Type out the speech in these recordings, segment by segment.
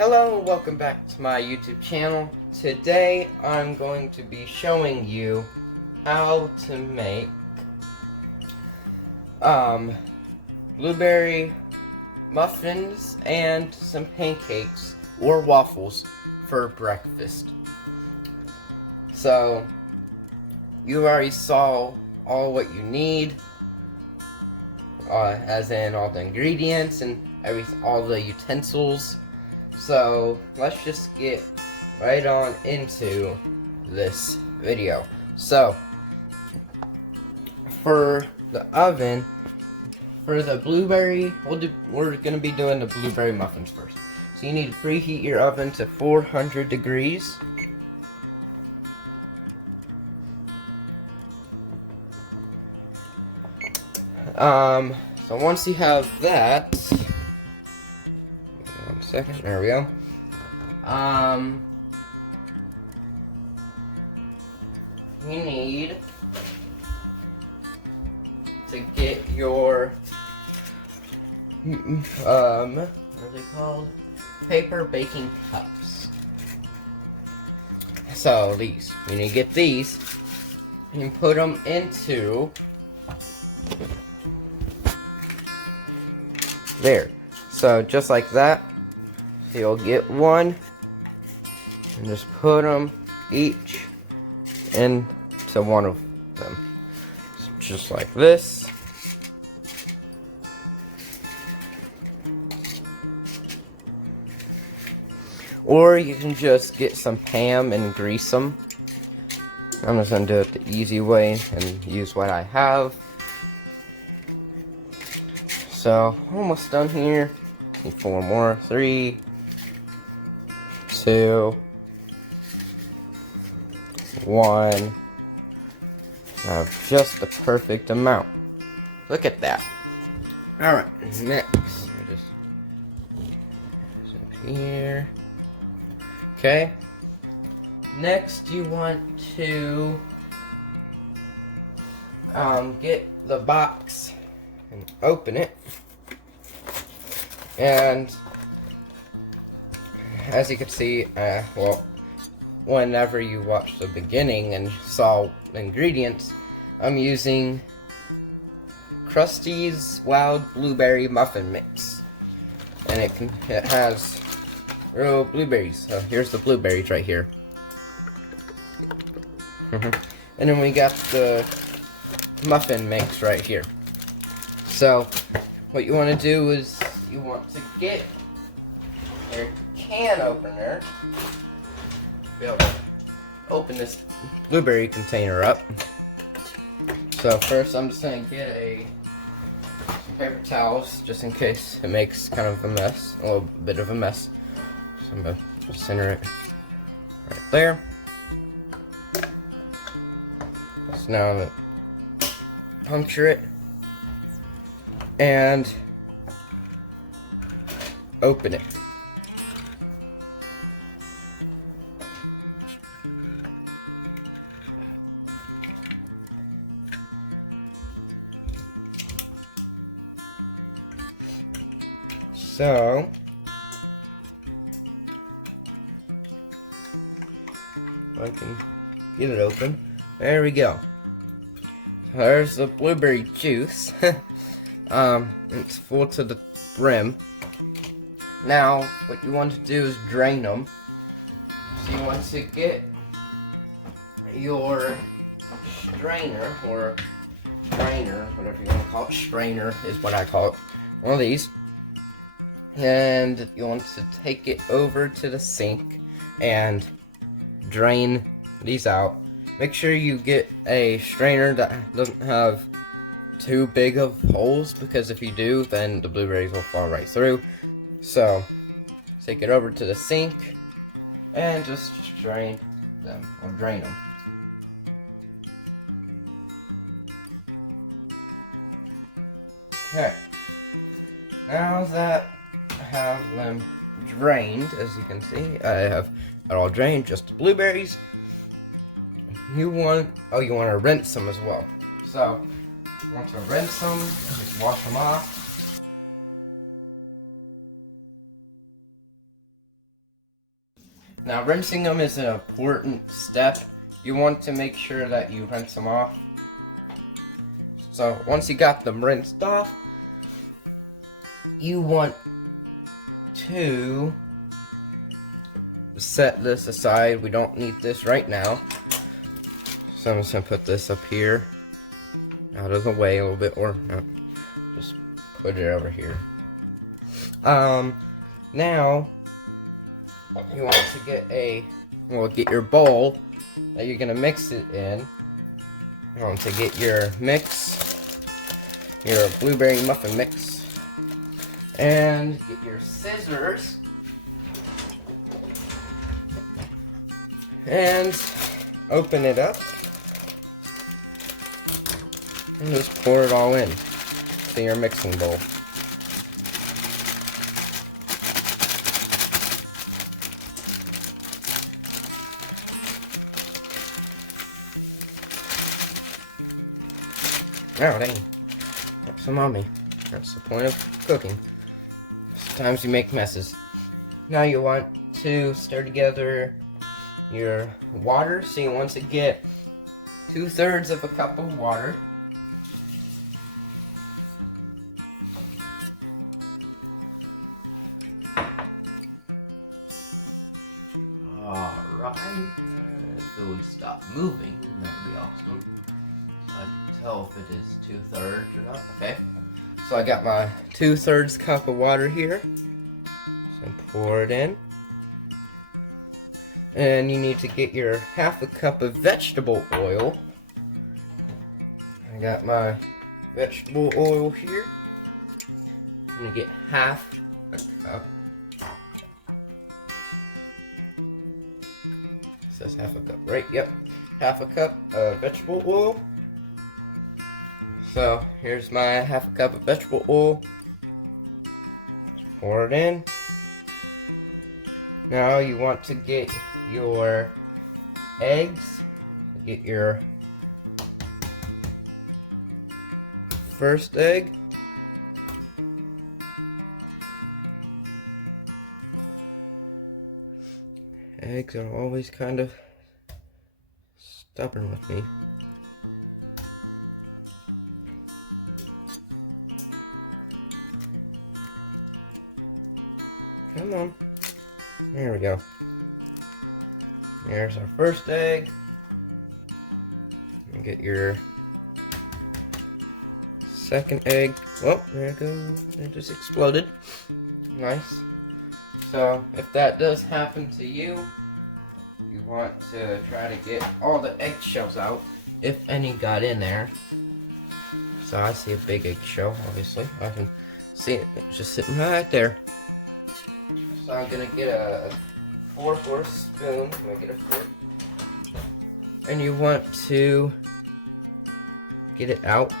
Hello and welcome back to my YouTube channel. Today I'm going to be showing you how to make blueberry muffins and some pancakes or waffles for breakfast. So you already saw all what you need, as in all the ingredients and all the utensils. So let's just get right on into this video. So for the oven, for the blueberry, we're gonna be doing the blueberry muffins first. So you need to preheat your oven to 400 degrees. So once you have that, one second, there we go. You need to get your, what are they called? Paper baking cups. So these, you need to get these, and you put them into there. So just like that, you'll get one, and just put them each into one of them. So just like this. Or you can just get some ham and grease them. I'm just going to do it the easy way and use what I have. So, almost done here. Need 4 more. 3, 2, 1. I have just the perfect amount. Look at that. Alright, next. Just here. Okay. Next, you want to get the box and open it. And as you can see, well, whenever you watched the beginning and saw the ingredients, I'm using Krusteaz Wild Blueberry Muffin Mix, and it has real blueberries. So here's the blueberries right here. And then we got the muffin mix right here. So what you want to do is you want to get your can opener, be able to open this blueberry container up. So first I'm just going to get some paper towels just in case it makes kind of a mess, a little bit of a mess. So I'm going to center it right there. So now I'm going to puncture it and open it. So I can get it open. There we go. There's the blueberry juice. It's full to the brim. Now, what you want to do is drain them. So you want to get your strainer, or strainer, whatever you want to call it. Strainer is what I call it. One of these. And you want to take it over to the sink and drain these out. Make sure you get a strainer that doesn't have too big of holes, because if you do, then the blueberries will fall right through. So take it over to the sink and just drain them, or drain them. Okay, now that I have them drained, as you can see, I have it all drained, just the blueberries. You want to rinse them as well. So you want to rinse them, just wash them off. Now rinsing them is an important step. You want to make sure that you rinse them off. So once you got them rinsed off, you want to set this aside. We don't need this right now. So I'm just going to put this up here, out of the way a little bit, or no, just put it over here. Now, you want to get your bowl that you're going to mix it in. You want to get your mix, your blueberry muffin mix, and get your scissors, and open it up, and just pour it all in to your mixing bowl. Oh, dang. That's some on me. That's the point of cooking. Sometimes you make messes. Now you want to stir together your water. So you want to get 2/3 of a cup of water. Alright. If it would stop moving, that would be awesome. I can tell if it is 2/3 or not. Okay. So I got my 2/3 cup of water here. So pour it in. And you need to get your 1/2 cup of vegetable oil. I got my vegetable oil here. I'm gonna get 1/2 cup. It says 1/2 cup, right? Yep. 1/2 cup of vegetable oil. So here's my 1/2 cup of vegetable oil. Pour it in. Now you want to get your eggs. Get your first egg. Eggs are always kind of stubborn with me. Come on. There we go. There's our first egg. And get your second egg. Oh, there it goes. It just exploded. Nice. So, if that does happen to you, you want to try to get all the eggshells out, if any got in there. So I see a big eggshell, obviously. I can see it. It's just sitting right there. So I'm gonna get a fork or a spoon. I'm gonna get a fork. And you want to get it out.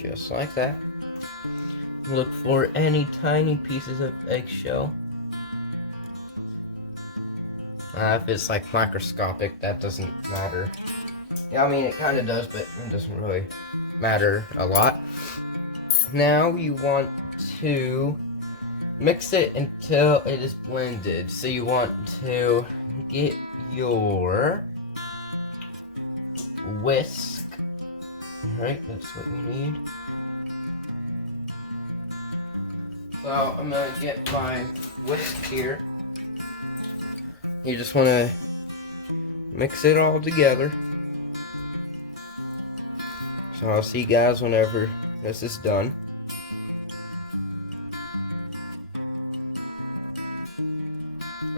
Just like that. Look for any tiny pieces of eggshell. If it's like microscopic, that doesn't matter. Yeah, I mean it kind of does, but it doesn't really matter a lot. Now you want to mix it until it is blended. So you want to get your whisk. Alright, that's what you need. So I'm going to get my whisk here. You just want to mix it all together. So I'll see you guys whenever this is done.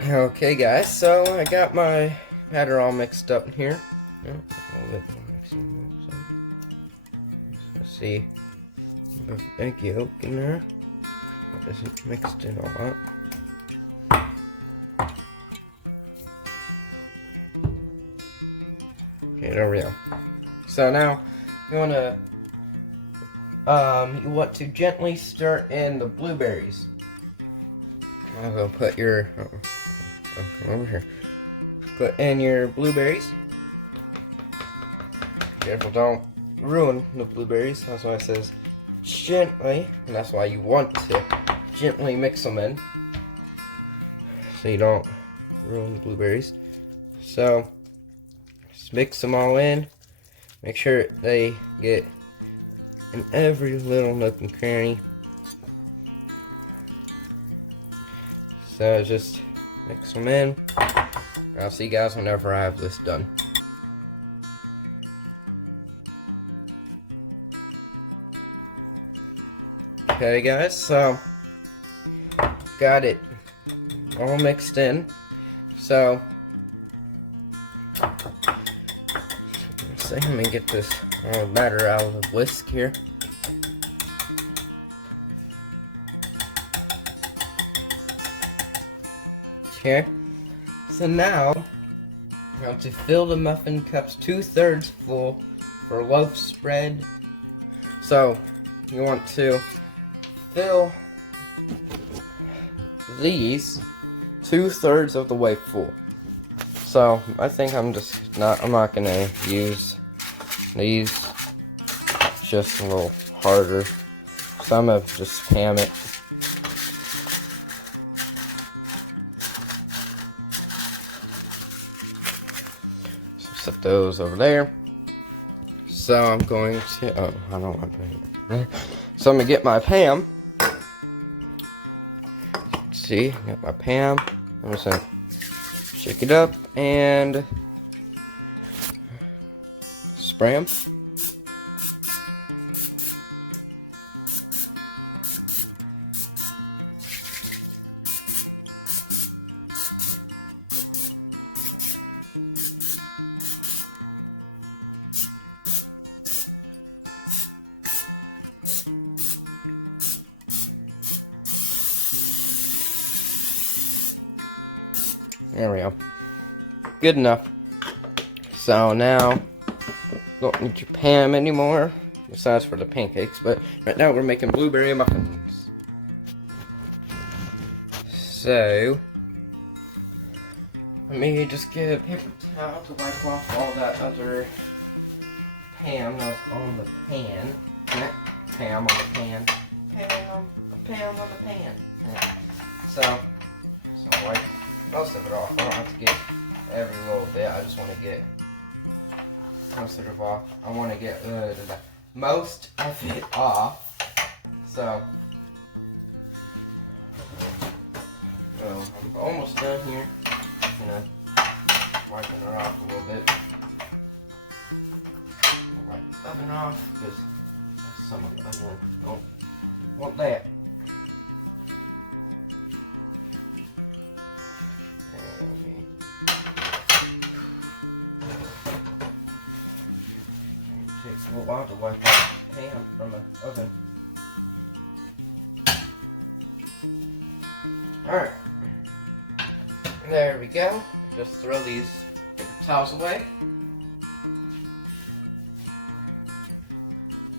Okay guys, so I got my batter all mixed up in here. Let's see. Egg yolk in there. It isn't mixed in a lot. Okay, there we go. So now you want to gently stir in the blueberries. I'll go put your over here. Put in your blueberries. Careful, don't ruin the blueberries. That's why it says gently, and that's why you want to gently mix them in. so you don't ruin the blueberries. So just mix them all in. Make sure they get in every little nook and cranny. So just mix them in. I'll see you guys whenever I have this done. Okay guys, so got it all mixed in. So let me get this batter out of the whisk here. Okay, so now I want to fill the muffin cups 2/3 full for a loaf spread. So you want to fill these 2/3 of the way full. So I think I'm not gonna use these. It's just a little harder. So I'm gonna just spam it. So set those over there. So I'm going to, I don't want to. So I'm gonna get my Pam. See, I got my Pam. I'm just gonna shake it up and spray them. There we go. Good enough. So now, don't need your Pam anymore, besides for the pancakes, but right now we're making blueberry muffins. So, let me just get a paper towel to wipe off all that other Pam that's on the pan. Pam on the pan. Pam on the pan. So wipe most of it off. I don't have to get every little bit. I just want to get most of it off. I want to get most of it off. So, I'm almost done here. Wiping it off a little bit. Wipe the oven off because some of the oven don't want that. Takes a little while to wipe off the pan from the oven. Alright. There we go. Just throw these paper towels away.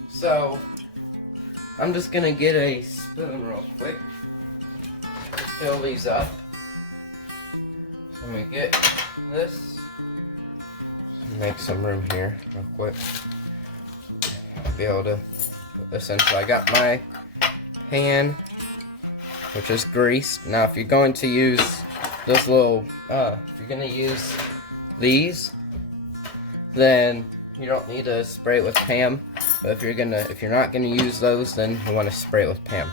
So, I'm just gonna get a spoon real quick to fill these up. So I'm gonna get this. Make some room here real quick. Be able to put this in. So I got my pan, which is greased. Now if you're going to use this little, if you're going to use these, then you don't need to spray it with Pam. But if you're not gonna use those, then you want to spray it with Pam.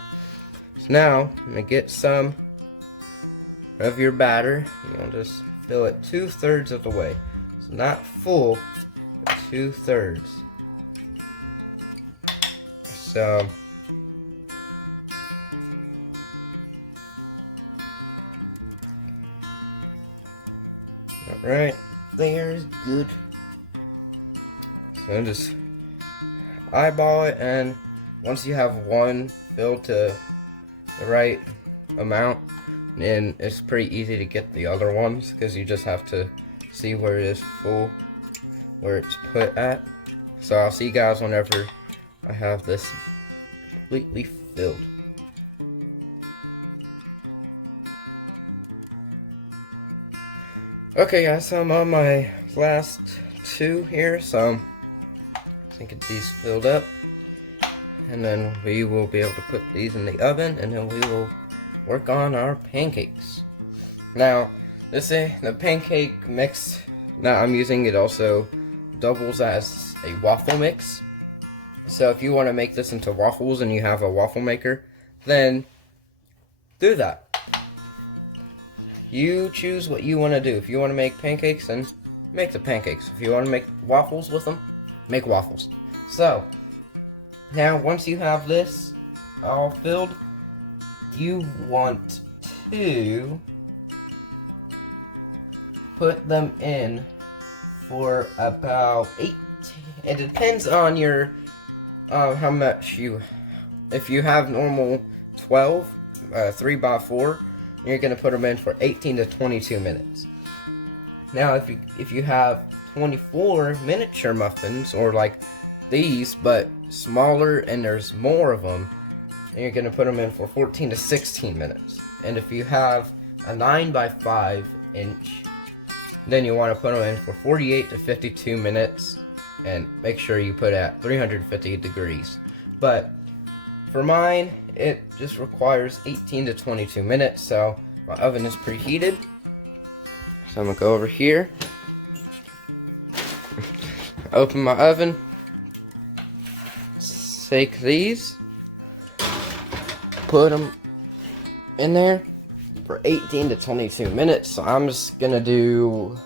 So now I'm gonna get some of your batter. You'll just fill it 2/3 of the way. So not full, but 2/3. So right there is good. So just eyeball it, and once you have one filled to the right amount, then it's pretty easy to get the other ones because you just have to see where it is full, where it's put at. So I'll see you guys whenever I have this completely filled. Okay guys, so I'm on my last two here, so I think get these filled up, and then we will be able to put these in the oven, and then we will work on our pancakes. Now, the pancake mix that I'm using, it also doubles as a waffle mix. So if you want to make this into waffles and you have a waffle maker, then do that. You choose what you want to do. If you want to make pancakes, then make the pancakes. If you want to make waffles with them, make waffles. So, now once you have this all filled, you want to put them in for about 8. It depends on your how much you. If you have normal 12, 3x4, you're gonna put them in for 18 to 22 minutes. Now, if you have 24 miniature muffins, or like these but smaller and there's more of them, then you're gonna put them in for 14 to 16 minutes. And if you have a 9x5 inch, then you want to put them in for 48 to 52 minutes, and make sure you put it at 350 degrees. But for mine, it just requires 18 to 22 minutes, so my oven is preheated. So I'm gonna go over here, open my oven, take these, put them in there for 18 to 22 minutes. So I'm just gonna do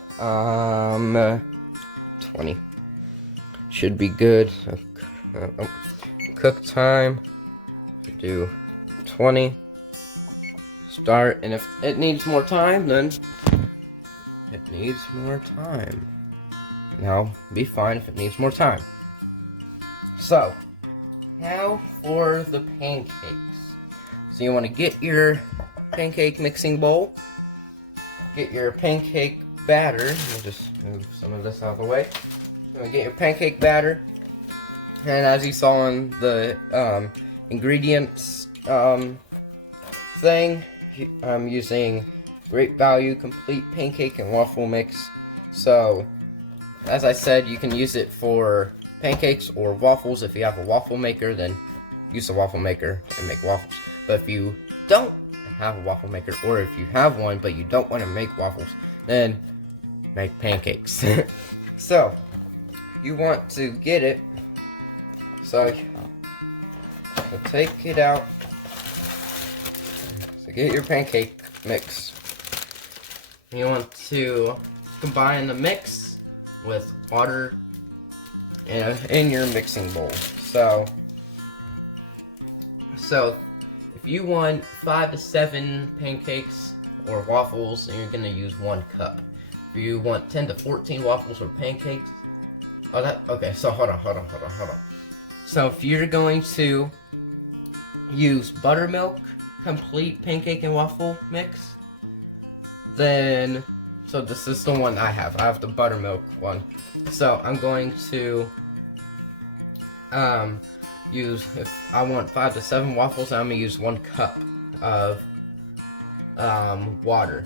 20. Should be good. Cook time, do 20. Start, and if it needs more time, then it needs more time. Now, be fine if it needs more time. So, now for the pancakes. So you want to get your pancake mixing bowl, get your pancake batter. Let me just move some of this out of the way. So get your pancake batter, and as you saw in the ingredients thing, I'm using Great Value Complete Pancake and Waffle Mix. So, as I said, you can use it for pancakes or waffles. If you have a waffle maker, then use a waffle maker and make waffles. But if you don't have a waffle maker, or if you have one but you don't want to make waffles, then make pancakes. So, you want to get it, so take it out. So get your pancake mix. You want to combine the mix with water in your mixing bowl. So if you want 5 to 7 pancakes or waffles, then you're gonna use 1 cup. If you want 10 to 14 waffles or pancakes, okay, so hold on. So if you're going to use buttermilk complete pancake and waffle mix, then, so this is the one I have. I have the buttermilk one. So I'm going to use, if I want 5 to 7 waffles, I'm gonna use 1 cup of water.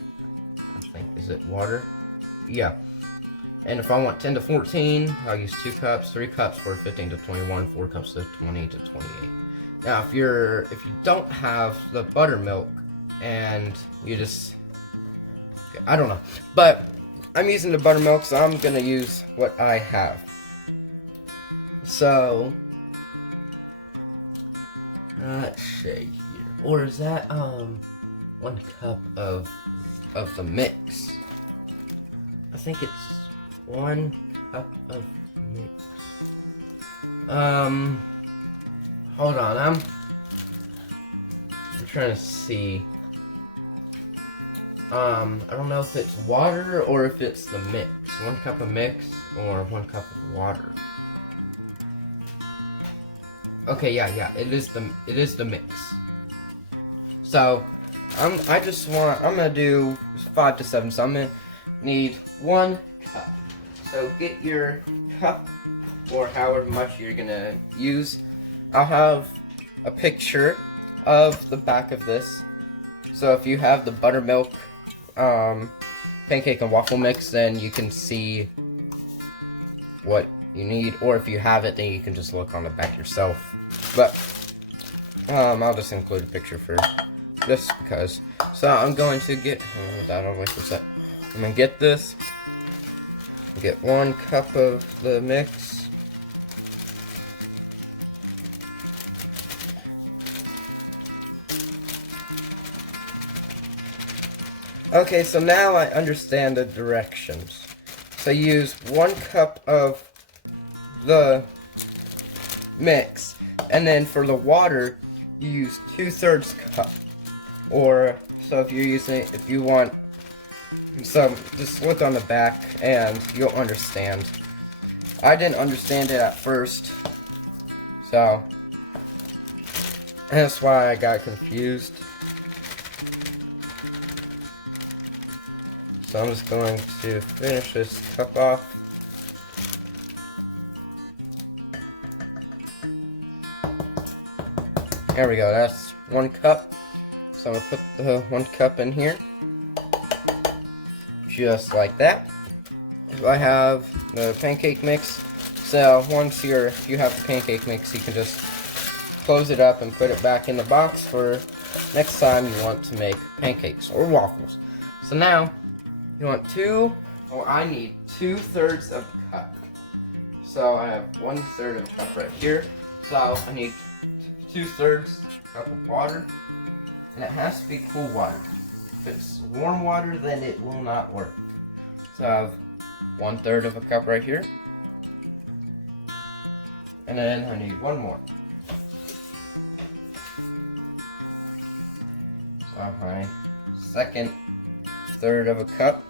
I think, is it water? Yeah. And if I want 10 to 14, I'll use 2 cups, 3 cups for 15 to 21, 4 cups to 20 to 28. Now, if you don't have the buttermilk and you just, okay, I don't know, but I'm using the buttermilk, so I'm gonna use what I have. So, let's see here, or is that 1 cup of the mix? I think it's 1 cup of mix. Hold on, I'm trying to see. I don't know if it's water or if it's the mix. 1 cup of mix or 1 cup of water. Okay, yeah, it is the mix. So, I'm gonna do 5 to 7, so I'm gonna need 1 cup. So get your cup, or however much you're gonna use. I'll have a picture of the back of this. So if you have the buttermilk pancake and waffle mix, then you can see what you need. Or if you have it, then you can just look on the back yourself. But I'll just include a picture for just because. So I'm going to get, that over for a sec. I'm gonna get this. Get 1 cup of the mix. Okay, so now I understand the directions. So use 1 cup of the mix, and then for the water, you use 2/3 cup. Or, so if you're using, if you want some, just look on the back and you'll understand. I didn't understand it at first, so that's why I got confused. So I'm just going to finish this cup off. There we go, that's 1 cup. So I'm going to put the 1 cup in here. Just like that. So I have the pancake mix. So once if you have the pancake mix, you can just close it up and put it back in the box for next time you want to make pancakes or waffles. So now, you want I need 2/3 of a cup. So I have 1/3 of a cup right here. So I need 2/3 cup of water. And it has to be cool water. If it's warm water, then it will not work. So I have 1/3 of a cup right here. And then I need 1 more. So I have my second 1/3 of a cup.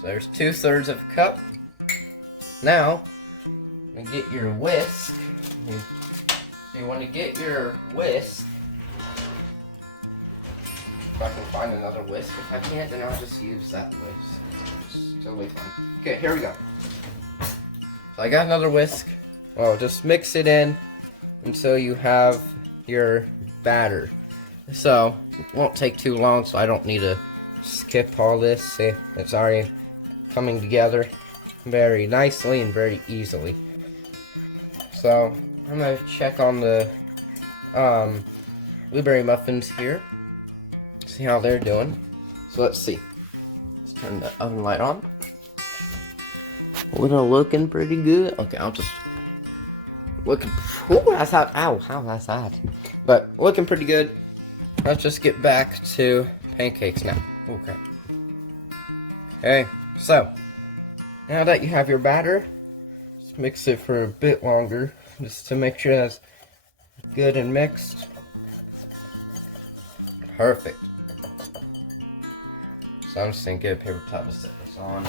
So there's 2/3 of a cup. Now, you get your whisk. So you want to get your whisk. If I can find another whisk. If I can't, then I'll just use that whisk. It's totally fine. Okay, here we go. So I got another whisk. Well, just mix it in until you have your batter. So, it won't take too long, so I don't need to skip all this. See, it's already coming together very nicely and very easily. So, I'm going to check on the blueberry muffins here. See how they're doing. So let's see. Let's turn the oven light on. Well, they're looking pretty good. Okay, I'll just looking. Ooh, that's hot. Ow, how that's hot. But looking pretty good. Let's just get back to pancakes now. Okay. Okay. So now that you have your batter, just mix it for a bit longer, just to make sure that's good and mixed. Perfect. So I'm just gonna get a paper towel to set this on.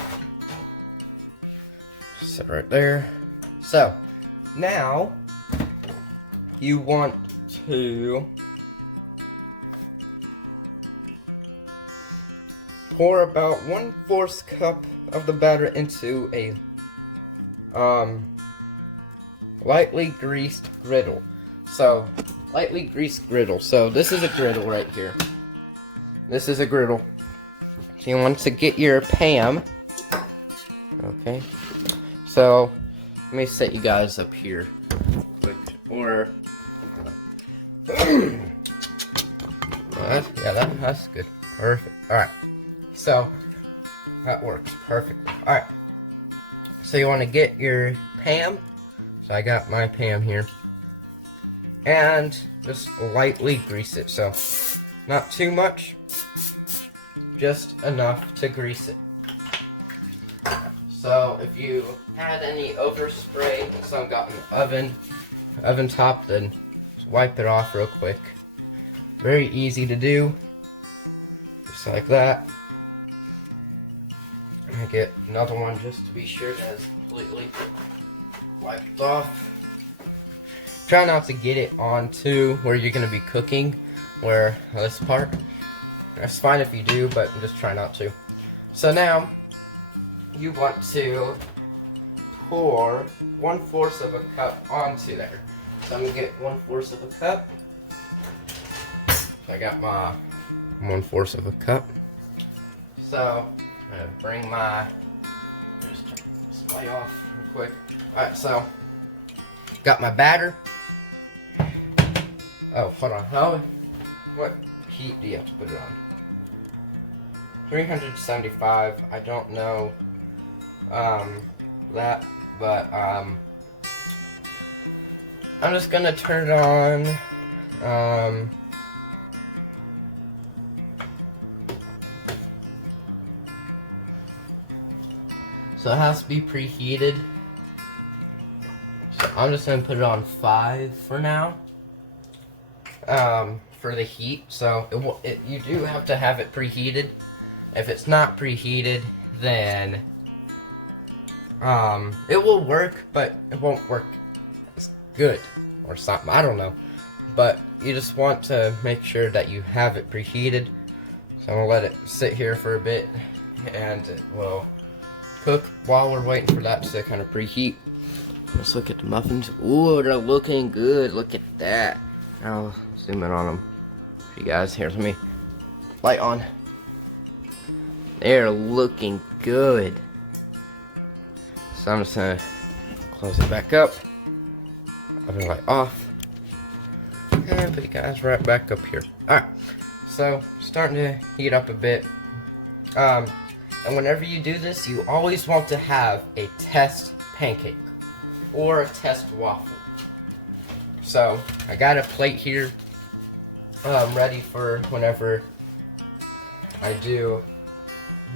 Sit right there. So now you want to pour about 1/4 cup of the batter into a lightly greased griddle. So lightly greased griddle. So this is a griddle right here. This is a griddle. So you want to get your pan. Okay. So let me set you guys up here quick. Or that's good. Perfect. Alright. So that works perfectly. Alright. So you want to get your pan. So I got my pan here. And just lightly grease it. So not too much. Just enough to grease it. So if you had any overspray and some got in the oven top, then just wipe it off real quick. Very easy to do. Just like that. I get another one just to be sure that it's completely wiped off. Try not to get it onto where you're going to be cooking, where this part. That's fine if you do, but just try not to. So now, you want to pour 1/4 of a cup onto there. So I'm going to get 1/4 of a cup. So I got my 1/4 of a cup. So I'm going to bring my, just turn this light off real quick. Alright, so got my batter. Oh, hold on. What? heat do you have to put it on? 375. I don't know that, but I'm just gonna turn it on. So it has to be preheated. So I'm just gonna put it on 5 for now. For the heat. So you do have to have it preheated. If it's not preheated, then it will work, but it won't work as good or something. I don't know. But you just want to make sure that you have it preheated. So I'm gonna let it sit here for a bit, and it will cook while we're waiting for that to kind of preheat. Let's look at the muffins. Ooh, they're looking good. Look at that. I'll zoom in on them for you guys. Here, let me light on. They're looking good. So I'm just gonna close it back up. Oven light off. And put you guys right back up here. Alright, so starting to heat up a bit. And whenever you do this, you always want to have a test pancake or a test waffle. So I got a plate here ready for whenever I do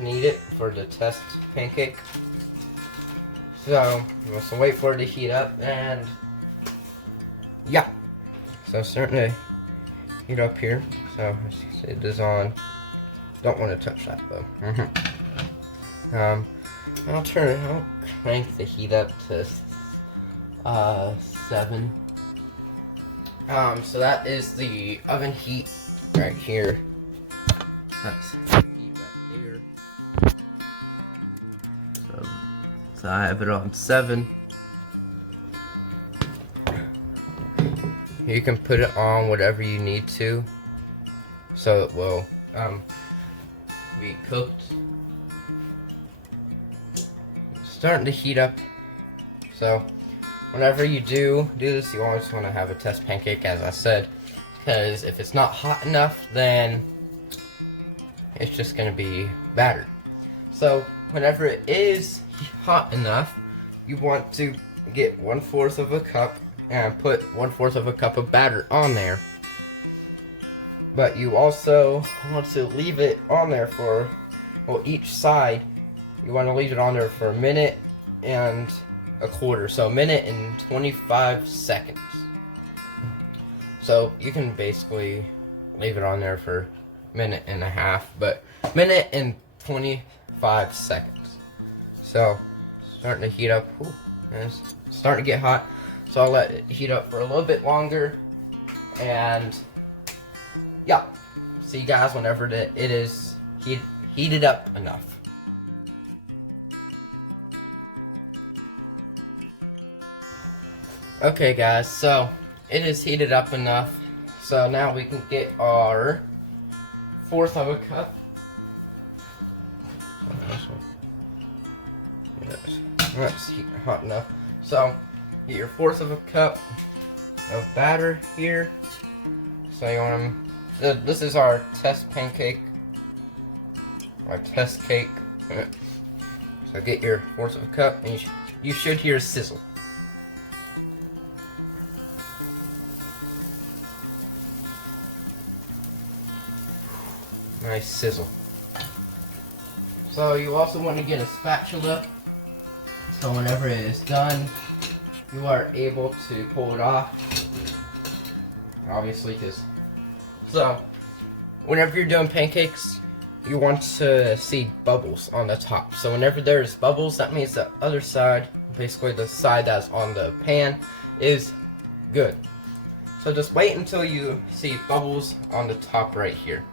need it for the test pancake. So I'm just gonna wait for it to heat up, and yeah. So it's starting to heat up here. So it is on. Don't want to touch that though. I'll crank the heat up to 7. So that is the oven heat right here. That's heat right there. So I have it on 7. You can put it on whatever you need to, so it will be cooked. It's starting to heat up, so whenever you do this, you always want to have a test pancake, as I said, because if it's not hot enough, then it's just going to be battered. So whenever it is hot enough, you want to get 1/4 of a cup and put 1/4 of a cup of batter on there. But you also want to leave it on there for, well, each side, you want to leave it on there for 1 minute and 1/4, so 1 minute and 25 seconds. So you can basically leave it on there for 1.5 minutes, but 1 minute and 25 seconds. So starting to heat up. Ooh, and it's starting to get hot. So I'll let it heat up for a little bit longer, and yeah, see you guys whenever it is heated up enough. Okay guys, so it is heated up enough. So now we can get our 1/4 of a cup. Yes, that's hot enough. So get your 1/4 of a cup of batter here. So you want them. This is our test pancake, our test cake. So get your 1/4 of a cup, and you should hear a sizzle. Nice sizzle. So you also want to get a spatula. So whenever it is done, you are able to pull it off. Obviously, so whenever you're doing pancakes, you want to see bubbles on the top. So whenever there's bubbles, that means the other side, basically the side that's on the pan, is good. So just wait until you see bubbles on the top right here.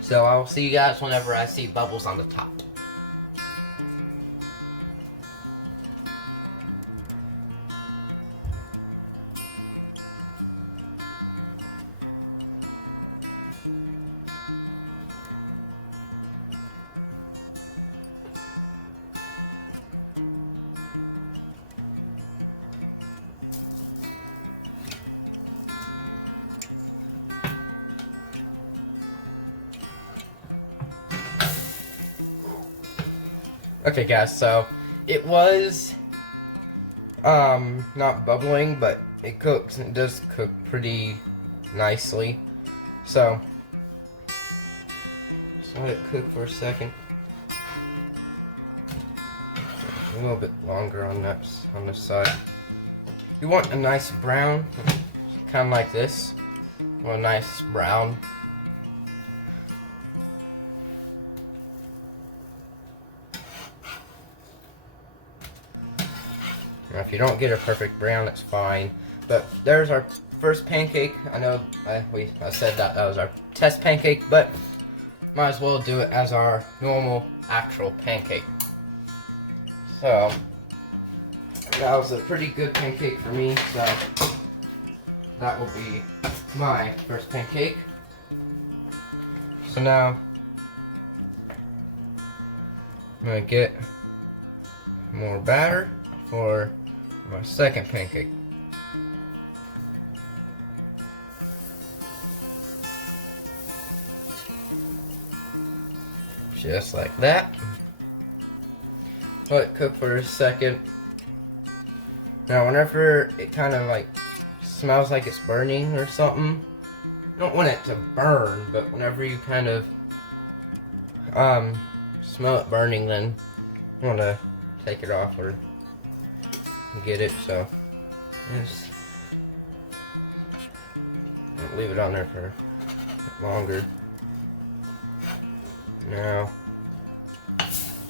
So I'll see you guys whenever I see bubbles on the top. Okay guys, so it was not bubbling, but it cooks, and it does cook pretty nicely. So just let it cook for a second. A little bit longer on this side. You want a nice brown, kind of like this. You want a nice brown. Now, if you don't get a perfect brown, it's fine. But there's our first pancake. I know I said that was our test pancake, but might as well do it as our normal actual pancake. So that was a pretty good pancake for me. So that will be my first pancake. So now I'm gonna get more batter for my second pancake. Just like that. Let it cook for a second. Now whenever it kind of like smells like it's burning or something, you don't want it to burn, but whenever you kind of smell it burning, then you want to take it off or get it. So just leave it on there for a bit longer. Now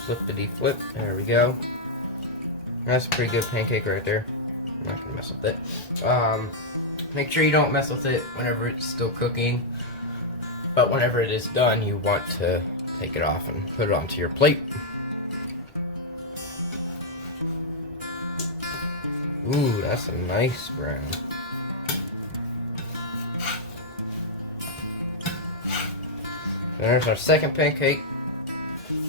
flippity flip, there we go. That's a pretty good pancake right there. I'm not gonna mess with it. Make sure you don't mess with it whenever it's still cooking, but whenever it is done, you want to take it off and put it onto your plate. Ooh, that's a nice brown. There's our second pancake.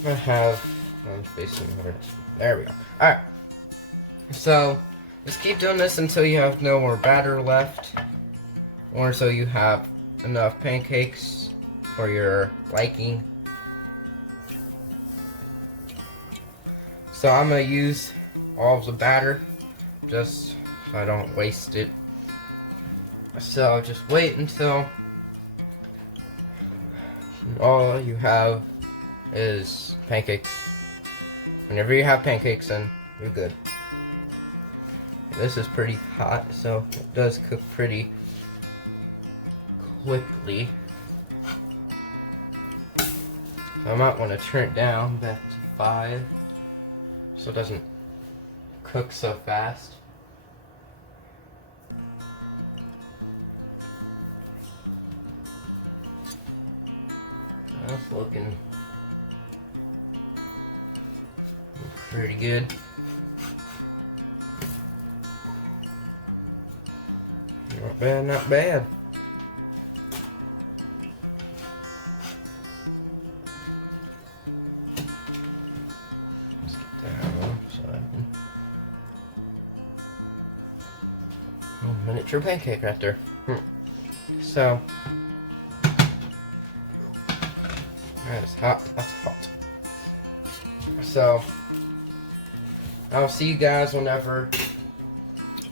I'm facing over. There we go. Alright. So, just keep doing this until you have no more batter left. Or so you have enough pancakes for your liking. So I'm going to use all of the batter, just so I don't waste it. So just wait until all you have is pancakes. Whenever you have pancakes, then you're good. This is pretty hot, so it does cook pretty quickly. I might want to turn it down back to 5 so it doesn't cook so fast. That's looking pretty good. Not bad, not bad. Let's get that on so I can... Oh, miniature pancake right there. So, that's hot, that's hot. So, I'll see you guys whenever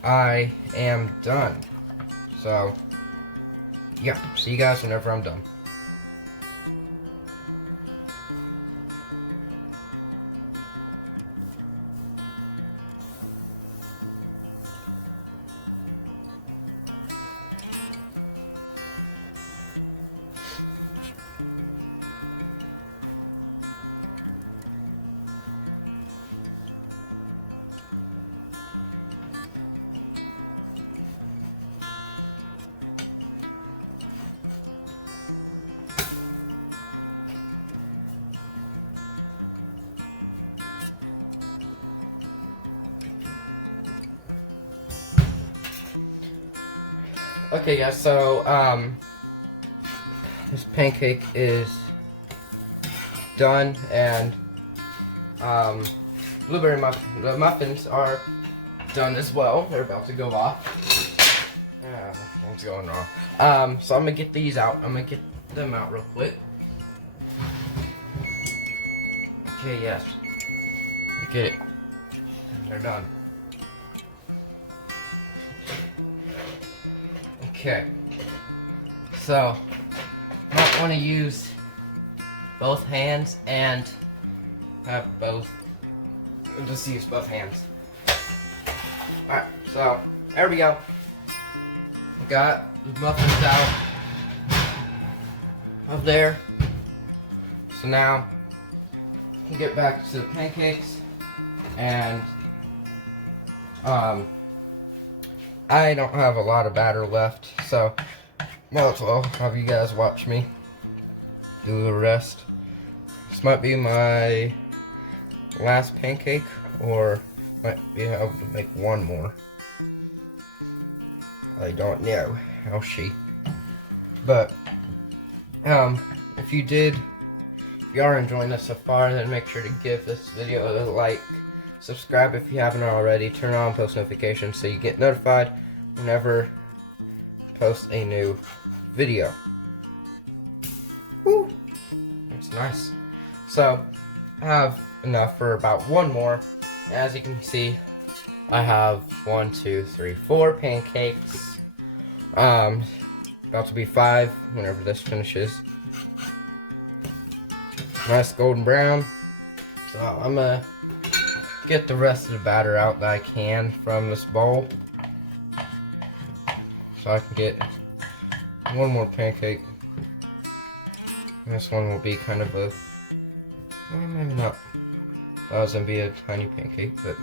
I am done. So, yeah, see you guys whenever I'm done. Okay guys, so this pancake is done, and the muffins are done as well. They're about to go off. Yeah, what's going wrong? So I'm gonna get these out. I'm gonna get them out real quick. Okay, yes. Get it. They're done. Okay. So, might want to use both hands and have both. We'll just use both hands. Alright, so there we go. We got the muffins out of there. So now we can get back to the pancakes, and I don't have a lot of batter left, so might as well have you guys watch me do the rest. This might be my last pancake, or might be able to make one more. I don't know. I'll see. But if you are enjoying this so far, then make sure to give this video a like. Subscribe if you haven't already. Turn on post notifications so you get notified whenever I post a new video. Woo! That's nice. So I have enough for about one more. As you can see, I have 1, 2, 3, 4 pancakes. About to be 5 whenever this finishes. Nice golden brown. So I'm gonna get the rest of the batter out that I can from this bowl, so I can get one more pancake. And this one will be kind of a, maybe not. That was gonna be a tiny pancake, but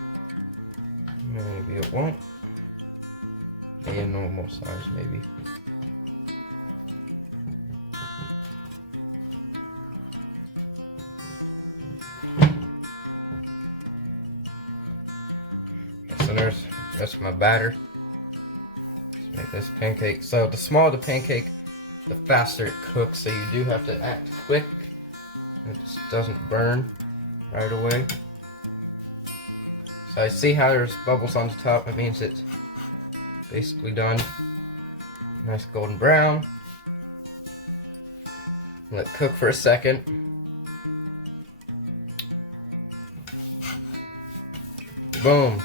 maybe it won't. Maybe a normal size, maybe. So there's the rest of my batter. Let's make this pancake. So the smaller the pancake, the faster it cooks. So you do have to act quick. It just doesn't burn right away. So I see how there's bubbles on the top. That means it's basically done. Nice golden brown. Let it cook for a second. Boom.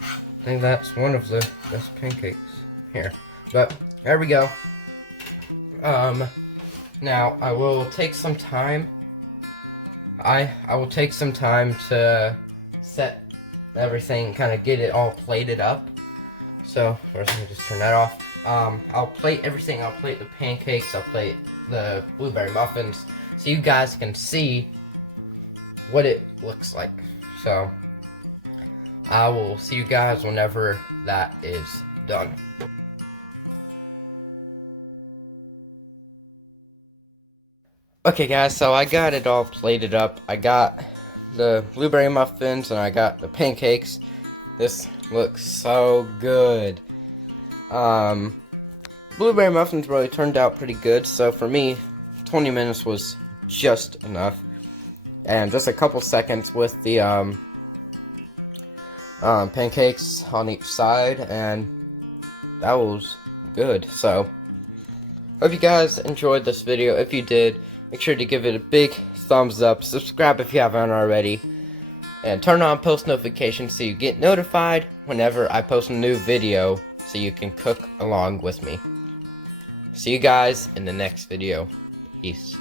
I think that's one of the best pancakes here. But there we go. Now I will take some time. I will take some time to set everything, kind of get it all plated up. So first, let me just turn that off. I'll plate everything. I'll plate the pancakes. I'll plate the blueberry muffins, so you guys can see what it looks like. So I will see you guys whenever that is done. Okay guys, so I got it all plated up. I got the blueberry muffins and I got the pancakes. This looks so good. Blueberry muffins really turned out pretty good, so for me 20 minutes was just enough. And just a couple seconds with the pancakes on each side, and that was good. So hope you guys enjoyed this video. If you did, make sure to give it a big thumbs up, subscribe if you haven't already, and turn on post notifications so you get notified whenever I post a new video, so you can cook along with me. See you guys in the next video. Peace.